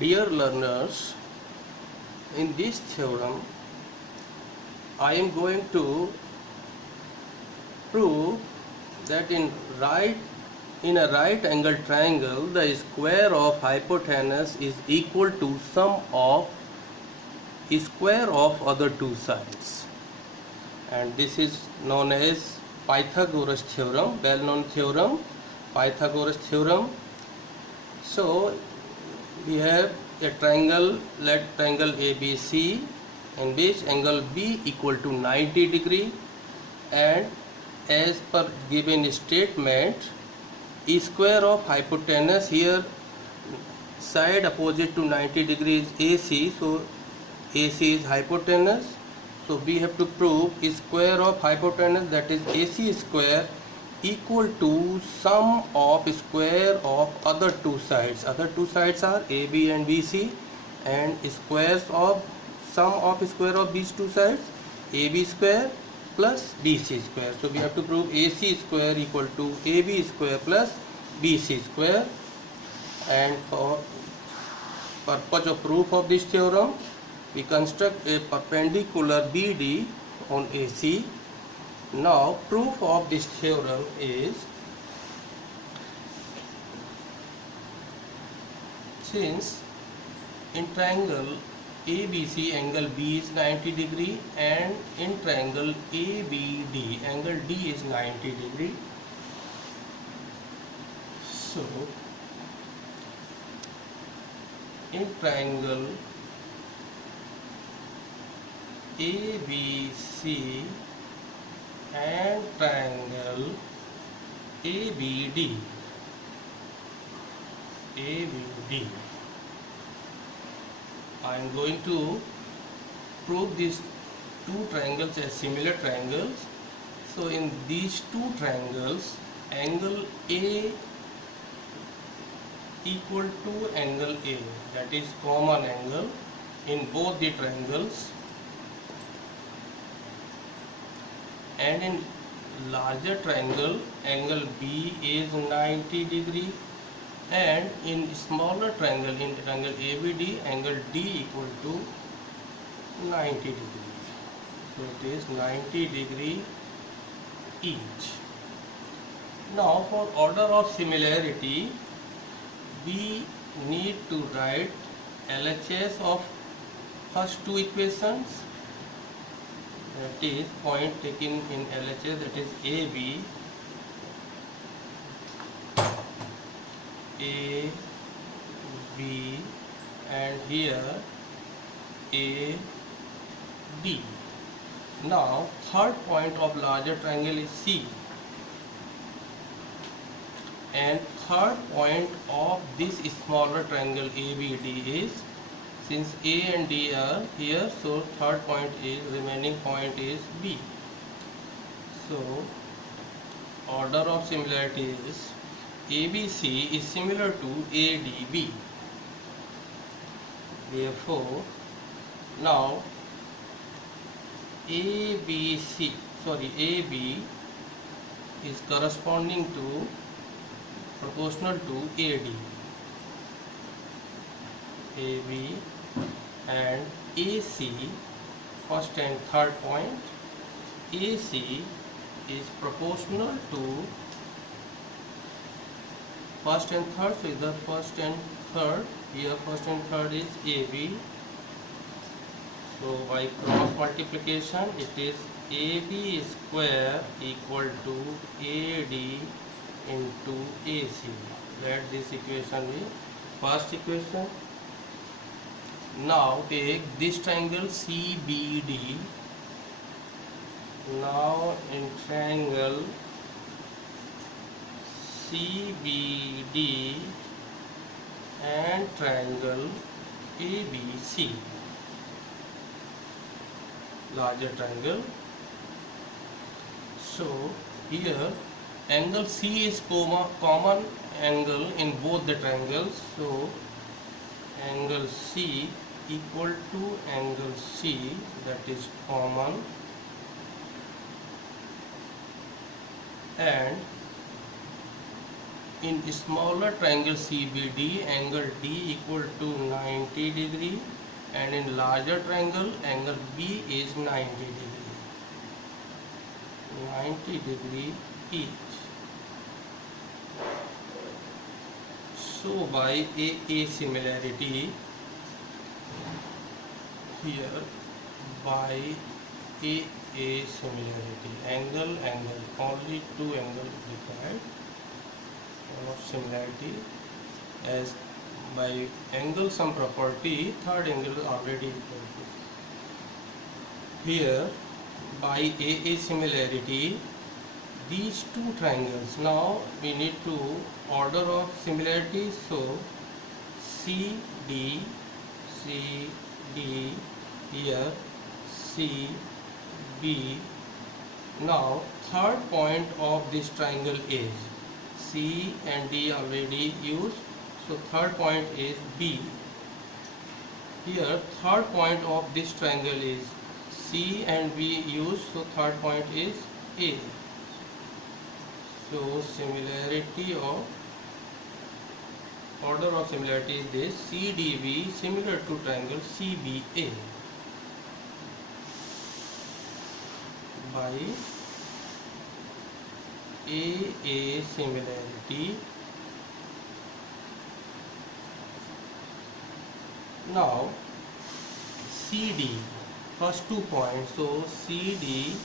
Dear learners, in this theorem I am going to prove that in a right angle triangle the square of hypotenuse is equal to sum of square of other two sides, and this is known as Pythagoras theorem, well known theorem, Pythagoras theorem. So we have a triangle, let triangle ABC, in which angle B equal to 90 degree, and as per given statement square of hypotenuse, here side opposite to 90 degree is AC, so AC is hypotenuse. So we have to prove square of hypotenuse, that is AC square, equal to sum of square of other two sides. Other two sides are AB and BC, and squares of sum of square of these two sides, AB square plus BC square. So we have to prove AC square equal to AB square plus BC square, and for purpose of proof of this theorem we construct a perpendicular BD on AC. Now proof of this theorem is, since in triangle ABC angle B is 90 degree and in triangle ABD angle D is 90 degree, so in triangle ABC and triangle ABD, I am going to prove these two triangles as similar triangles. So in these two triangles, angle A equal to angle A, that is common angle in both the triangles, and in larger triangle angle B is 90 degree, and in smaller triangle, in triangle ABD, angle D equal to 90 degree. So it is 90 degree each. Now for order of similarity we need to write LHS of first two equations, that is point taken in LHS, that is AB, and here AD. Now third point of larger triangle is C, and third point of this smaller triangle ABD is, since A and D are here, so third point is, remaining point is B. So order of similarity is ABC is similar to ADB. Therefore now AB is corresponding to, proportional to AD, AB, and AC, first and third point, AC is proportional to first and third, so either first and third, here first and third is AB, so by cross multiplication it is AB square equal to AD into AC. Let this equation be first equation. Now take this triangle CBD. Now in triangle CBD and triangle ABC, larger triangle. So here angle C is common angle in both the triangles, so angle C equal to angle C, that is common, and in smaller triangle CBD, angle D equal to 90 degree, and in larger triangle angle B is 90 degree. 90 degree each. So by a similarity here, by a similarity, angle only two angles required of similarity, as by angle sum property third angle is already equal to. Here by a similarity, these two triangles, now we need to order of similarity, so CD here, CB. Now third point of this triangle is C and D already used, so third point is B. Here third point of this triangle is C and B used, so third point is A. So similarity of order of similarity is this: CDB similar to triangle CBA. By a similarity, now CD, first 2 points, so CD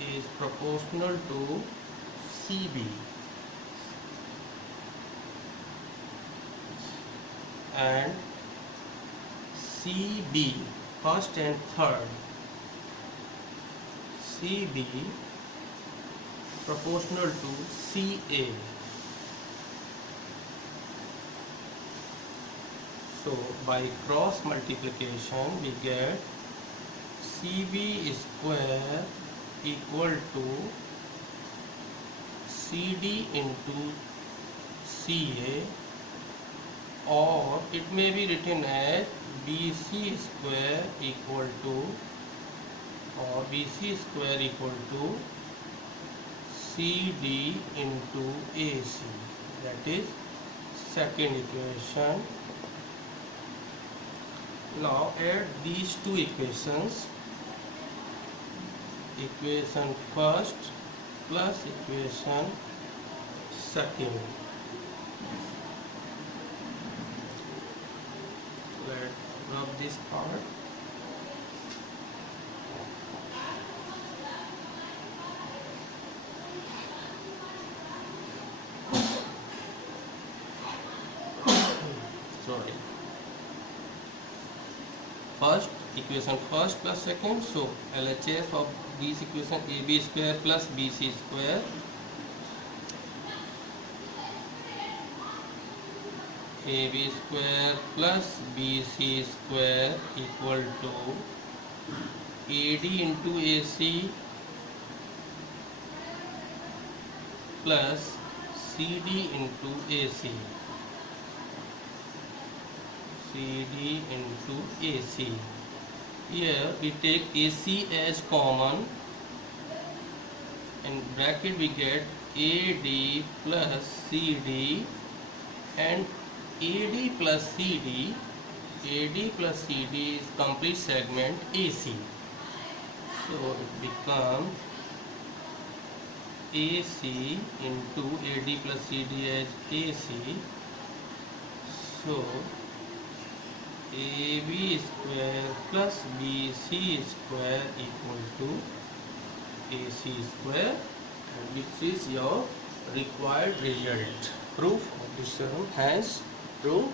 is proportional to CB, and CB, first and third, CB proportional to CA. So by cross multiplication we get CB square equal to CD into CA, or it may be written as BC square equal to, or BC square equal to CD into AC. That is second equation. Now add these two equations, equation first plus equation second. Let's rub this part. Sorry. First equation first plus second, so LHS of these equation AB square plus BC square AB square plus BC square equal to AD into AC plus CD into AC. CD into AC. Here we take AC as common, in bracket we get AD plus CD, and AD plus CD is complete segment AC. So it becomes AC into AD plus CD as AC. So AB square plus BC square equal to AC square, and this is your required result. Proof of this theorem has proved.